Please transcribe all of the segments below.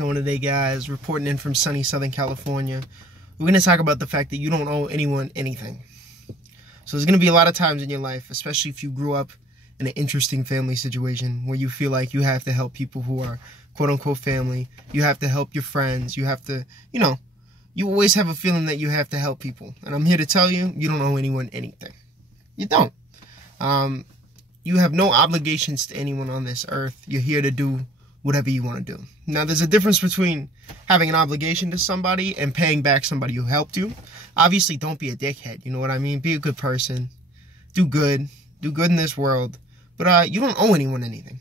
Going today, guys, reporting in from sunny Southern California. We're going to talk about the fact that you don't owe anyone anything. So there's going to be a lot of times in your life, especially if you grew up in an interesting family situation where you feel like you have to help people who are quote-unquote family. You have to help your friends. You have to, you always have a feeling that you have to help people. And I'm here to tell you, you don't owe anyone anything. You don't. You have no obligations to anyone on this earth. You're here to do whatever you want to do. Now, there's a difference between having an obligation to somebody and paying back somebody who helped you. Obviously, don't be a dickhead. You know what I mean? Be a good person. Do good. Do good in this world. But you don't owe anyone anything.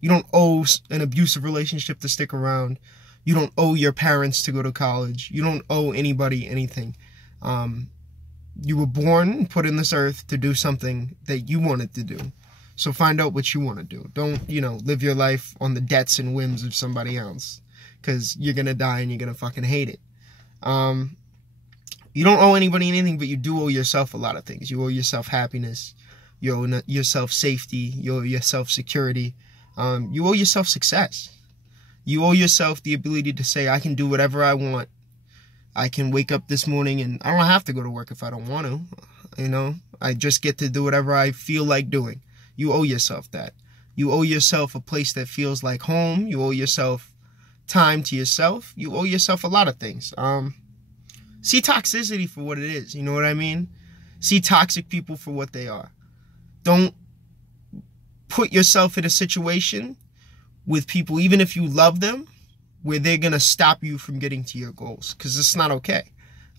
You don't owe an abusive relationship to stick around. You don't owe your parents to go to college. You don't owe anybody anything. You were born and put in this earth to do something that you wanted to do. So find out what you want to do. Don't, live your life on the debts and whims of somebody else. Because you're going to die and you're going to fucking hate it. You don't owe anybody anything, but you do owe yourself a lot of things. You owe yourself happiness. You owe yourself safety. You owe yourself security. You owe yourself success. You owe yourself the ability to say, I can do whatever I want. I can wake up this morning and I don't have to go to work if I don't want to. I just get to do whatever I feel like doing. You owe yourself that. You owe yourself a place that feels like home. You owe yourself time to yourself. You owe yourself a lot of things. See toxicity for what it is. You know what I mean? See toxic people for what they are. Don't put yourself in a situation with people, even if you love them, where they're going to stop you from getting to your goals. Because it's not okay.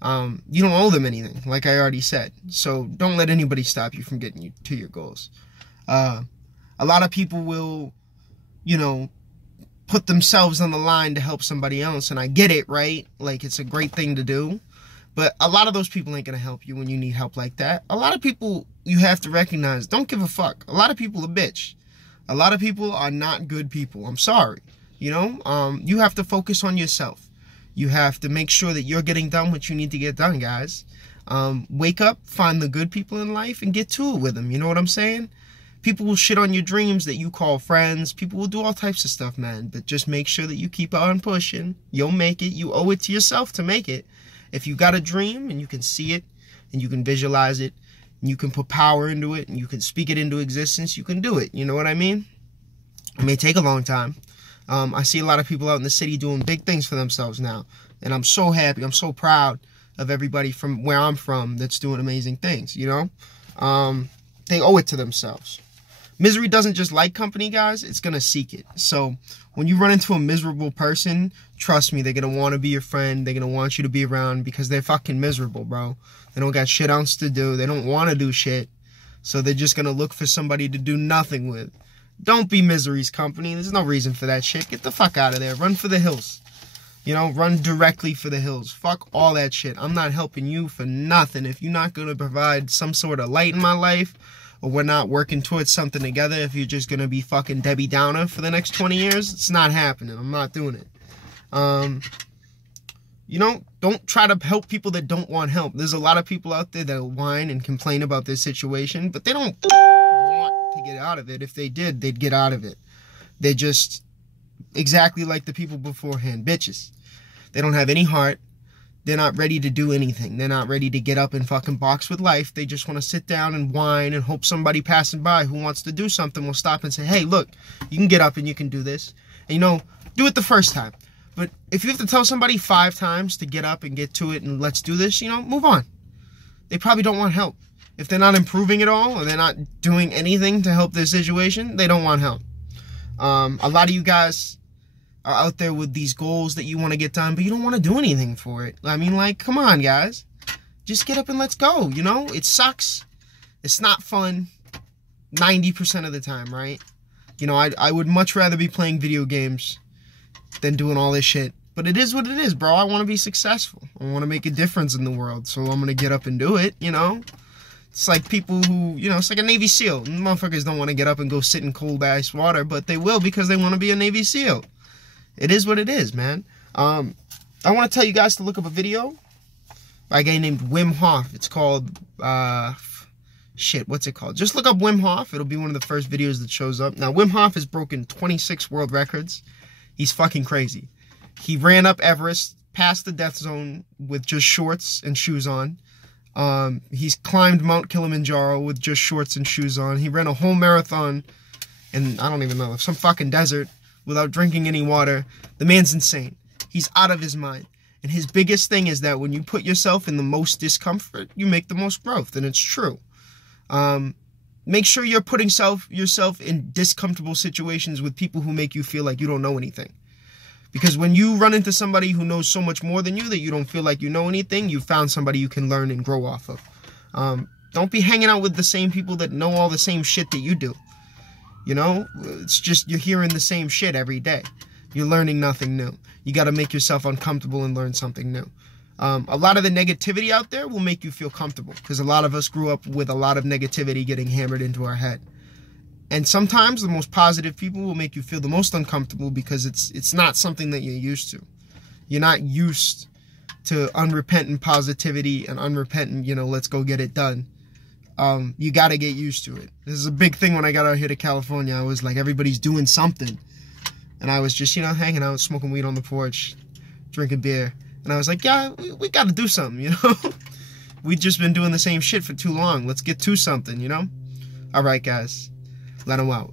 You don't owe them anything, like I already said. So don't let anybody stop you from getting you to your goals. A lot of people will, put themselves on the line to help somebody else. And I get it, right? Like, it's a great thing to do. But a lot of those people ain't going to help you when you need help like that. A lot of people, you have to recognize, don't give a fuck. A lot of people are bitch. A lot of people are not good people. I'm sorry. You have to focus on yourself. You have to make sure that you're getting done what you need to get done, guys. Wake up, find the good people in life, and get to it with them. You know what I'm saying? People will shit on your dreams that you call friends. People will do all types of stuff, man. But just make sure that you keep on pushing. You'll make it. You owe it to yourself to make it. If you got a dream and you can see it and you can visualize it and you can put power into it and you can speak it into existence, you can do it. You know what I mean? It may take a long time. I see a lot of people out in the city doing big things for themselves now. And I'm so happy. I'm so proud of everybody from where I'm from that's doing amazing things, They owe it to themselves. Misery doesn't just like company, guys. It's going to seek it. So when you run into a miserable person, trust me, they're going to want to be your friend. They're going to want you to be around because they're fucking miserable, bro. They don't got shit else to do. They don't want to do shit. So they're just going to look for somebody to do nothing with. Don't be misery's company. There's no reason for that shit. Get the fuck out of there. Run for the hills. Run directly for the hills. Fuck all that shit. I'm not helping you for nothing. If you're not going to provide some sort of light in my life, or we're not working towards something together, if you're just going to be fucking Debbie Downer for the next 20 years, it's not happening. I'm not doing it. Don't try to help people that don't want help. There's a lot of people out there that whine and complain about their situation, but they don't want to get out of it. If they did, they'd get out of it. They're just exactly like the people beforehand, bitches. They don't have any heart. They're not ready to do anything. They're not ready to get up and fucking box with life. They just want to sit down and whine and hope somebody passing by who wants to do something will stop and say, hey, look, you can get up and you can do this. And, do it the first time. But if you have to tell somebody 5 times to get up and get to it and let's do this, move on. They probably don't want help. If they're not improving at all or they're not doing anything to help their situation, they don't want help. A lot of you guys are out there with these goals that you want to get done, but you don't want to do anything for it. I mean, come on, guys. Just get up and let's go, It sucks. It's not fun 90% of the time, right? I would much rather be playing video games than doing all this shit. But it is what it is, bro. I want to be successful. I want to make a difference in the world, so I'm going to get up and do it, It's like people who, it's like a Navy SEAL. Motherfuckers don't want to get up and go sit in cold ice water, but they will because they want to be a Navy SEAL. It is what it is, man. I want to tell you guys to look up a video by a guy named Wim Hof. It's called, what's it called? Just look up Wim Hof. It'll be one of the first videos that shows up. Now, Wim Hof has broken 26 world records. He's fucking crazy. He ran up Everest, past the death zone with just shorts and shoes on. He's climbed Mount Kilimanjaro with just shorts and shoes on. He ran a whole marathon in, I don't even know, some fucking desert without drinking any water. The man's insane. He's out of his mind. And his biggest thing is that when you put yourself in the most discomfort, you make the most growth. And it's true. Make sure you're putting yourself in discomfortable situations with people who make you feel like you don't know anything. Because when you run into somebody who knows so much more than you that you don't feel like you know anything, you found somebody you can learn and grow off of. Don't be hanging out with the same people that know all the same shit that you do. You know, it's just you're hearing the same shit every day. You're learning nothing new. You got to make yourself uncomfortable and learn something new. A lot of the negativity out there will make you feel comfortable because a lot of us grew up with a lot of negativity getting hammered into our head. And sometimes the most positive people will make you feel the most uncomfortable because it's not something that you're used to. You're not used to unrepentant positivity and unrepentant, let's go get it done. You got to get used to it. This is a big thing when I got out here to California. I was like, everybody's doing something. And I was just, hanging out, smoking weed on the porch, drinking beer. And I was like, yeah, we got to do something, We've just been doing the same shit for too long. Let's get to something, All right, guys. Let him out.